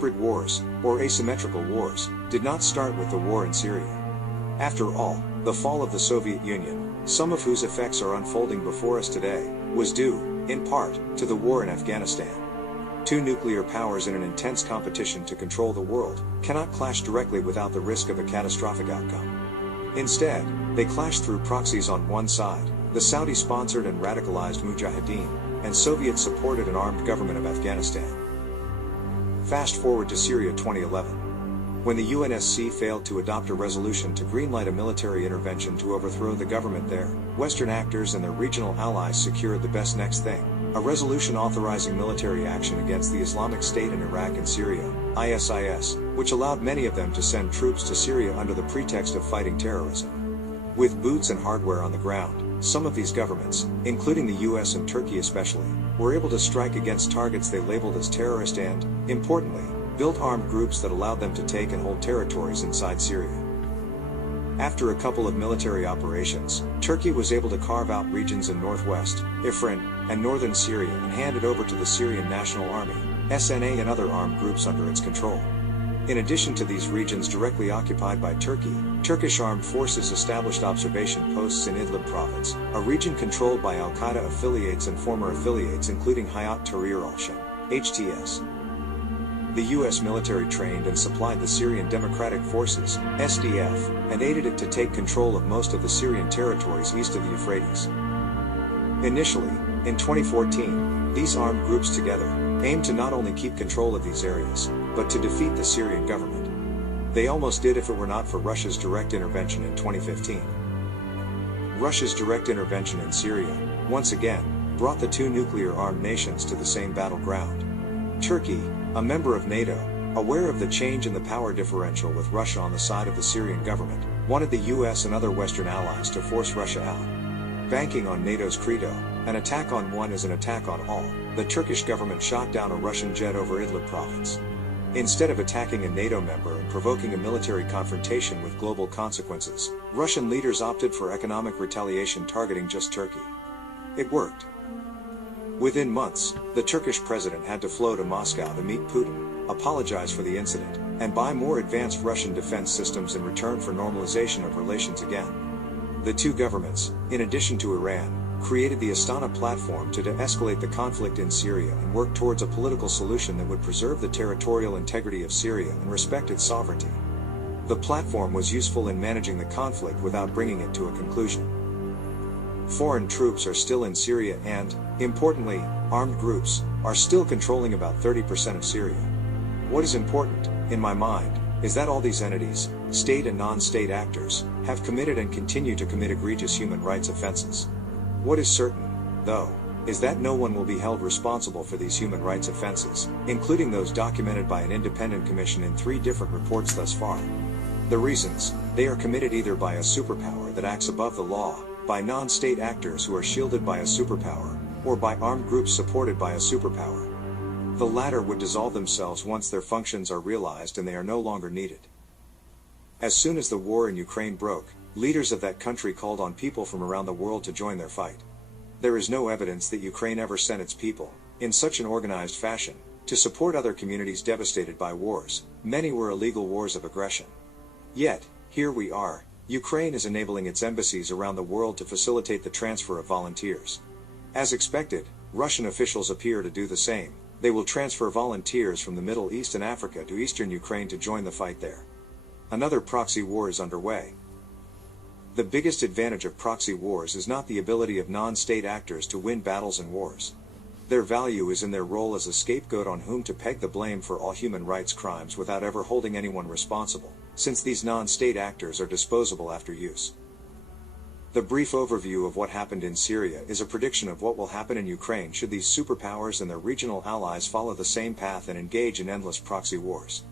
hybrid wars, or asymmetrical wars, did not start with the war in Syria. After all, the fall of the Soviet Union, some of whose effects are unfolding before us today, was due, in part, to the war in Afghanistan. Two nuclear powers in an intense competition to control the world cannot clash directly without the risk of a catastrophic outcome. Instead, they clash through proxies on one side, the Saudi-sponsored and radicalized Mujahideen, and Soviet-supported and armed government of Afghanistan. Fast forward to Syria 2011. When the UNSC failed to adopt a resolution to greenlight a military intervention to overthrow the government there, Western actors and their regional allies secured the best next thing, a resolution authorizing military action against the Islamic State in Iraq and Syria, ISIS, which allowed many of them to send troops to Syria under the pretext of fighting terrorism. With boots and hardware on the ground, some of these governments, including the US and Turkey especially, were able to strike against targets they labeled as terrorist and, importantly, built armed groups that allowed them to take and hold territories inside Syria. After a couple of military operations, Turkey was able to carve out regions in northwest, Afrin, and northern Syria and hand it over to the Syrian National Army, SNA, and other armed groups under its control. In addition to these regions directly occupied by Turkey, Turkish armed forces established observation posts in Idlib province, a region controlled by al-Qaeda affiliates and former affiliates including Hayat Tahrir al-Sham, HTS. The US military trained and supplied the Syrian Democratic Forces, SDF, and aided it to take control of most of the Syrian territories east of the Euphrates. Initially, in 2014, these armed groups together aimed to not only keep control of these areas, but to defeat the Syrian government. They almost did if it were not for Russia's direct intervention in 2015. Russia's direct intervention in Syria, once again, brought the two nuclear-armed nations to the same battleground. Turkey, a member of NATO, aware of the change in the power differential with Russia on the side of the Syrian government, wanted the US and other Western allies to force Russia out. Banking on NATO's credo, an attack on one is an attack on all, the Turkish government shot down a Russian jet over Idlib province. Instead of attacking a NATO member and provoking a military confrontation with global consequences, Russian leaders opted for economic retaliation targeting just Turkey. It worked. Within months, the Turkish president had to flow to Moscow to meet Putin, apologize for the incident, and buy more advanced Russian defense systems in return for normalization of relations again. The two governments, in addition to Iran, created the Astana platform to de-escalate the conflict in Syria and work towards a political solution that would preserve the territorial integrity of Syria and respect its sovereignty. The platform was useful in managing the conflict without bringing it to a conclusion. Foreign troops are still in Syria and, importantly, armed groups are still controlling about 30% of Syria. What is important, in my mind, is that all these entities, state and non-state actors, have committed and continue to commit egregious human rights offenses. What is certain, though, is that no one will be held responsible for these human rights offenses, including those documented by an independent commission in 3 different reports thus far. The reasons: they are committed either by a superpower that acts above the law, by non-state actors who are shielded by a superpower, or by armed groups supported by a superpower. The latter would dissolve themselves once their functions are realized and they are no longer needed. As soon as the war in Ukraine broke, leaders of that country called on people from around the world to join their fight. There is no evidence that Ukraine ever sent its people, in such an organized fashion, to support other communities devastated by wars. Many were illegal wars of aggression. Yet, here we are, Ukraine is enabling its embassies around the world to facilitate the transfer of volunteers. As expected, Russian officials appear to do the same. They will transfer volunteers from the Middle East and Africa to eastern Ukraine to join the fight there. Another proxy war is underway. The biggest advantage of proxy wars is not the ability of non-state actors to win battles and wars. Their value is in their role as a scapegoat on whom to peg the blame for all human rights crimes without ever holding anyone responsible, since these non-state actors are disposable after use. The brief overview of what happened in Syria is a prediction of what will happen in Ukraine should these superpowers and their regional allies follow the same path and engage in endless proxy wars.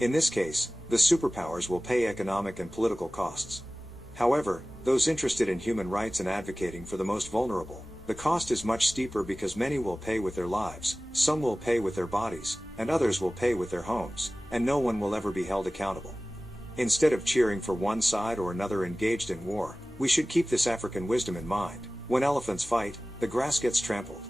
In this case, the superpowers will pay economic and political costs. However, those interested in human rights and advocating for the most vulnerable, the cost is much steeper because many will pay with their lives, some will pay with their bodies, and others will pay with their homes, and no one will ever be held accountable. Instead of cheering for one side or another engaged in war, we should keep this African wisdom in mind: when elephants fight, the grass gets trampled.